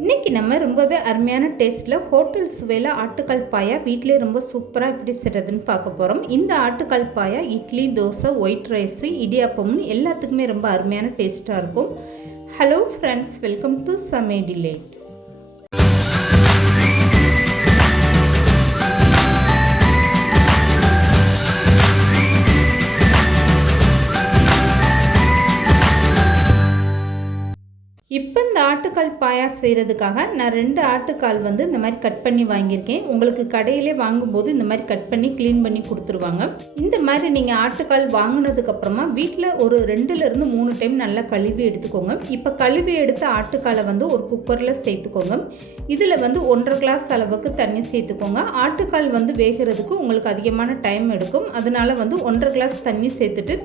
இன்றைக்கி நம்ம ரொம்பவே அருமையான டேஸ்ட்டில் ஹோட்டல் சுவையில் ஆட்டுக்கால் பாயா வீட்டிலே ரொம்ப சூப்பராக எப்படி செய்கிறதுன்னு பார்க்க போகிறோம். இந்த ஆட்டுக்கால் பாயா இட்லி, தோசை, ஒயிட் ரைஸு, இடியாப்பம்னு எல்லாத்துக்குமே ரொம்ப அருமையான டேஸ்ட்டாக இருக்கும். ஹலோ ஃப்ரெண்ட்ஸ், வெல்கம் டு சமையல் டிலைட். இப்போ இந்த ஆட்டுக்கால் பாயா செய்கிறதுக்காக நான் 2 ஆட்டுக்கால் இந்த மாதிரி கட் பண்ணி வாங்கியிருக்கேன். உங்களுக்கு கடையிலே வாங்கும்போது இந்த மாதிரி கட் பண்ணி க்ளீன் பண்ணி கொடுத்துருவாங்க. இந்த மாதிரி நீங்கள் ஆட்டுக்கால் வாங்கினதுக்கப்புறமா வீட்டில் ஒரு 2லேருந்து 3 டைம் நல்லா கழுவி எடுத்துக்கோங்க. இப்போ கழுவி எடுத்த ஆட்டுக்காலை ஒரு குக்கரில் சேர்த்துக்கோங்க. இதில் 1.5 கிளாஸ் அளவுக்கு தண்ணி சேர்த்துக்கோங்க. ஆட்டுக்கால் வேகிறதுக்கு உங்களுக்கு அதிகமான டைம் எடுக்கும். அதனால 1.5 கிளாஸ் தண்ணி சேர்த்துட்டு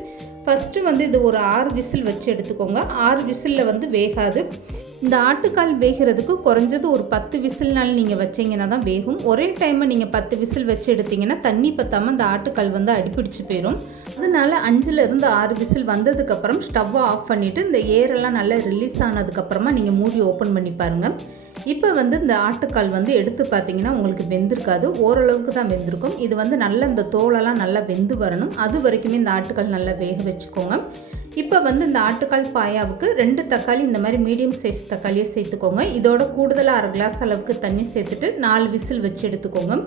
ஃபஸ்ட்டு இது ஒரு 6 விசில் வச்சு எடுத்துக்கோங்க. 6 விசிலில் வேகாது. இந்த ஆட்டுக்கால் வேகிறதுக்கு குறைஞ்சது ஒரு 10 விசில்னாலும் நீங்கள் வச்சிங்கன்னா தான் வேகும். ஒரே டைமை நீங்கள் 10 விசில் வச்சு எடுத்திங்கன்னா தண்ணி பற்றாமல் இந்த ஆட்டுக்கால் அடிப்பிடிச்சு போயிடும். அதனால் 5லேருந்து 6 விசில் வந்ததுக்கப்புறம் ஸ்டவ்வை ஆஃப் பண்ணிவிட்டு இந்த ஏரெல்லாம் நல்லா ரிலீஸ் ஆனதுக்கப்புறமா நீங்கள் மூடி ஓப்பன் பண்ணி பாருங்கள். இப்போ இந்த ஆட்டுக்கால் எடுத்து பார்த்தீங்கன்னா உங்களுக்கு வெந்திருக்காது, ஓரளவுக்கு தான் வெந்திருக்கும். இது நல்லா இந்த தோலெல்லாம் நல்லா வெந்து வரணும். அது வரைக்குமே இந்த ஆட்டுக்கால் நல்லா வேக வச்சுக்கோங்க. இப்போ இந்த ஆட்டுக்கால் பாயாவுக்கு 2 தக்காளி இந்த மாதிரி மீடியம் சைஸ் தக்காளியை சேர்த்துக்கோங்க. இதோட கூடுதலாக 1/2 கிளாஸ் அளவுக்கு தண்ணி சேர்த்துட்டு 4 விசில் வச்சு எடுத்துக்கோங்க.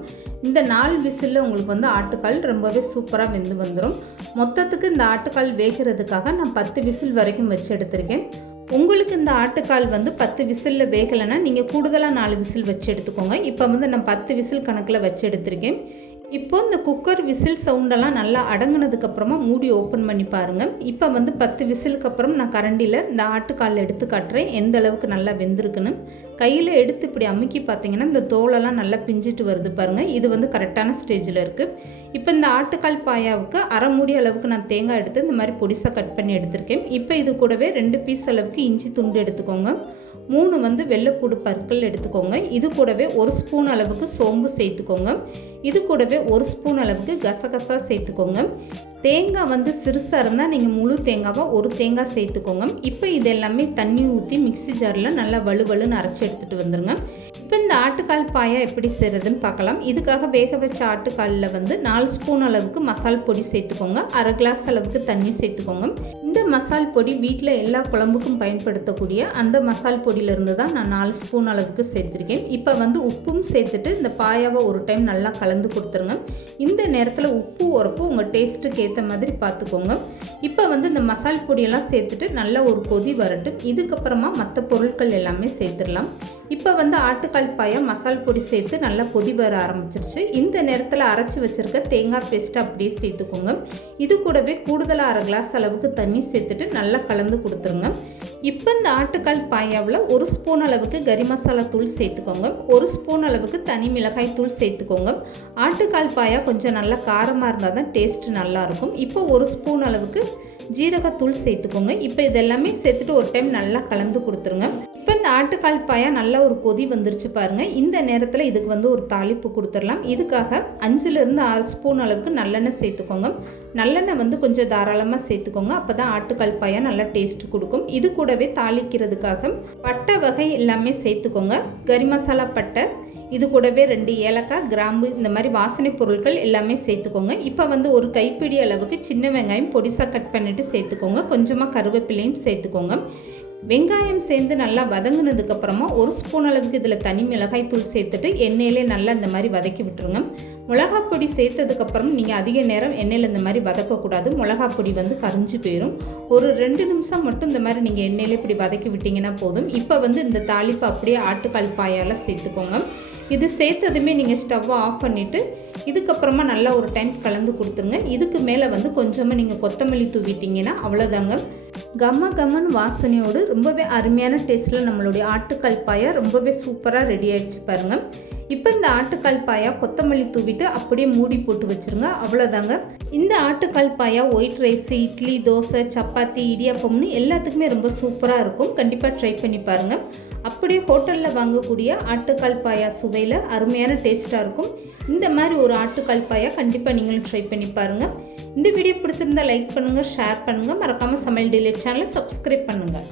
இந்த 4 விசிலில் உங்களுக்கு ஆட்டுக்கால் ரொம்பவே சூப்பராக வெந்து வந்துடும். மொத்தத்துக்கு இந்த ஆட்டுக்கால் வேகிறதுக்காக நான் 10 விசில் வரைக்கும் வச்சு எடுத்திருக்கேன். உங்களுக்கு இந்த ஆட்டுக்கால் 10 விசிலில் வேகலைன்னா நீங்கள் கூடுதலாக 4 விசில் வச்சு எடுத்துக்கோங்க. இப்போ நான் 10 விசில் கணக்கில் வச்சு எடுத்திருக்கேன். இப்போ இந்த குக்கர் விசில் சவுண்டெல்லாம் நல்லா அடங்கினதுக்கப்புறமா மூடி ஓப்பன் பண்ணி பாருங்கள். இப்போ 10 விசிலுக்கு அப்புறம் நான் கரண்டியில் இந்த ஆட்டுக்கால் எடுத்து காட்டுறேன் எந்த அளவுக்கு நல்லா வெந்திருக்குன்னு. கையில் எடுத்து இப்படி அமுக்கி பார்த்தீங்கன்னா இந்த தோலெல்லாம் நல்லா பிஞ்சிட்டு வருது பாருங்கள். இது கரெக்டான ஸ்டேஜில் இருக்குது. இப்போ இந்த ஆட்டுக்கால் பாயாவுக்கு 1/2 மூடி அளவுக்கு நான் தேங்காய் எடுத்து இந்த மாதிரி பொடிசாக கட் பண்ணி எடுத்திருக்கேன். இப்போ இது கூடவே 2 பீஸ் அளவுக்கு இஞ்சி துண்டு எடுத்துக்கோங்க. 3 வெள்ளைப்பூடு பற்கள் எடுத்துக்கோங்க. இது கூடவே 1 ஸ்பூன் அளவுக்கு சோம்பு சேர்த்துக்கோங்க. இது கூடவே 1 ஸ்பூன் அளவுக்கு கசகசா சேர்த்துக்கோங்க. தேங்காய் சிறுசாக இருந்தால் நீங்கள் முழு தேங்காவை 1 தேங்காய் சேர்த்துக்கோங்க. இப்போ இது எல்லாமே தண்ணி ஊற்றி மிக்ஸி ஜாரில் நல்லா வலுவலுன்னு அரைச்சி எடுத்துகிட்டு வந்துடுங்க. இப்போ இந்த ஆட்டுக்கால் பாயா எப்படி செய்கிறதுன்னு பார்க்கலாம். இதுக்காக வேக வச்ச ஆட்டுக்காலில் 4 ஸ்பூன் அளவுக்கு மசால் பொடி சேர்த்துக்கோங்க. 1/2 கிளாஸ் அளவுக்கு தண்ணி சேர்த்துக்கோங்க. இந்த மசால் பொடி வீட்டில் எல்லா குழம்புக்கும் பயன்படுத்தக்கூடிய அந்த மசால் பொடியிலிருந்து தான் நான் 4 ஸ்பூன் அளவுக்கு சேர்த்துருக்கேன். இப்போ உப்பும் சேர்த்துட்டு இந்த பாயாவை ஒரு டைம் நல்லா கலந்து கொடுத்துருங்க. இந்த நேரத்தில் உப்பு உரப்பு உங்கள் டேஸ்ட்டுக்கு ஏற்ற மாதிரி பார்த்துக்கோங்க. இப்போ இந்த மசால் பொடியெல்லாம் சேர்த்துட்டு நல்லா ஒரு கொதி வரட்டும். இதுக்கப்புறமா மற்ற பொருட்கள் எல்லாமே சேர்த்துடலாம். இப்போ ஆட்டுக்கால் பாயா மசால் பொடி சேர்த்து நல்லா கொதி வர ஆரம்பிச்சிருச்சு. இந்த நேரத்தில் அரைச்சி வச்சுருக்க தேங்காய் பேஸ்ட்டு அப்படியே சேர்த்துக்கோங்க. இது கூடவே கூடுதலாக 1/2 கிளாஸ் அளவுக்கு தண்ணி சேர்த்துட்டு நல்லா கலந்து கொடுத்துருங்க. இப்போ இந்த ஆட்டுக்கால் பாயாவில் 1 ஸ்பூன் அளவுக்கு கறி மசாலா தூள் சேர்த்துக்கோங்க. 1 ஸ்பூன் அளவுக்கு தனி மிளகாய் தூள் சேர்த்துக்கோங்க. ஆட்டுக்கால் பாயா கொஞ்சம் நல்லா காரமாக இருந்தால் தான் டேஸ்ட்டு நல்லாயிருக்கும். இப்போ 1 ஸ்பூன் அளவுக்கு ஜீரகத்தூள் சேர்த்துக்கோங்க. இப்போ இதெல்லாமே சேர்த்துட்டு ஒரு டைம் நல்லா கலந்து கொடுத்துருங்க. இப்போ இந்த ஆட்டுக்கால் பாயா நல்லா ஒரு கொதி வந்துருச்சு பாருங்கள். இந்த நேரத்தில் இதுக்கு ஒரு தாளிப்பு கொடுத்துடலாம். இதுக்காக 5லேருந்து 6 ஸ்பூன் அளவுக்கு நல்லெண்ணெய் சேர்த்துக்கோங்க. நல்லெண்ணெய் கொஞ்சம் தாராளமாக சேர்த்துக்கோங்க. அப்போ தான் ஆட்டுக்கால் பாயா நல்லா டேஸ்ட்டு கொடுக்கும். இது கூடவே தாளிக்கிறதுக்காக பட்டை வகை எல்லாமே சேர்த்துக்கோங்க. கறி மசாலா பட்டை, இது கூடவே 2 ஏலக்காய், கிராம்பு, இந்த மாதிரி வாசனை பொருட்கள் எல்லாமே சேர்த்துக்கோங்க. இப்போ ஒரு கைப்பிடி அளவுக்கு சின்ன வெங்காயம் பொடிசாக கட் பண்ணிவிட்டு சேர்த்துக்கோங்க. கொஞ்சமாக கருவேப்பிலையும் சேர்த்துக்கோங்க. வெங்காயம் சேர்ந்து நல்லா வதங்கினதுக்கப்புறமா 1 ஸ்பூன் அளவுக்கு இதில் தனி மிளகாய் தூள் சேர்த்துட்டு எண்ணெயிலே நல்லா இந்த மாதிரி வதக்கி விட்டுருங்க. மிளகாப்பொடி சேர்த்ததுக்கப்புறம் நீங்கள் அதிக நேரம் எண்ணெயில் இந்த மாதிரி வதக்கக்கூடாது. மிளகாப்பொடி கரிஞ்சு போயிடும். ஒரு 2 நிமிஷம் மட்டும் இந்த மாதிரி நீங்கள் எண்ணெயிலே இப்படி வதக்கி விட்டிங்கன்னா போதும். இப்போ இந்த தாளிப்பு அப்படியே ஆட்டுக்கால் பாயால் சேர்த்துக்கோங்க. இது சேர்த்ததுமே நீங்கள் ஸ்டவ்வை ஆஃப் பண்ணிவிட்டு இதுக்கப்புறமா நல்லா ஒரு டைம் கலந்து கொடுத்துருங்க. இதுக்கு மேலே கொஞ்சமாக நீங்கள் கொத்தமல்லி தூவிட்டிங்கன்னா அவ்வளோதாங்க. கம்மன் வாசனையோடு ரொம்பவே அருமையான டேஸ்ட்டில் நம்மளுடைய ஆட்டுக்கால் பாயா ரொம்பவே சூப்பராக ரெடி ஆகிடுச்சு பாருங்கள். இப்போ இந்த ஆட்டுக்கால் பாயா கொத்தமல்லி தூவிட்டு அப்படியே மூடி போட்டு வச்சுருங்க. அவ்வளோதாங்க. இந்த ஆட்டுக்கால் பாயா ஒயிட் ரைஸ், இட்லி, தோசை, சப்பாத்தி, இடியாப்பம்னு எல்லாத்துக்குமே ரொம்ப சூப்பராக இருக்கும். கண்டிப்பாக ட்ரை பண்ணி பாருங்கள். அப்படியே ஹோட்டலில் வாங்கக்கூடிய ஆட்டுக்கால் பாயா சுவையில் அருமையான டேஸ்ட்டாக இருக்கும். இந்த மாதிரி ஒரு ஆட்டுக்கால் பாயா கண்டிப்பாக நீங்களும் ட்ரை பண்ணி பாருங்கள். இந்த வீடியோ பிடிச்சிருந்தால் லைக் பண்ணுங்கள், ஷேர் பண்ணுங்கள். மறக்காமல் சமையல் டிலைட் சேனலை சப்ஸ்கிரைப் பண்ணுங்கள்.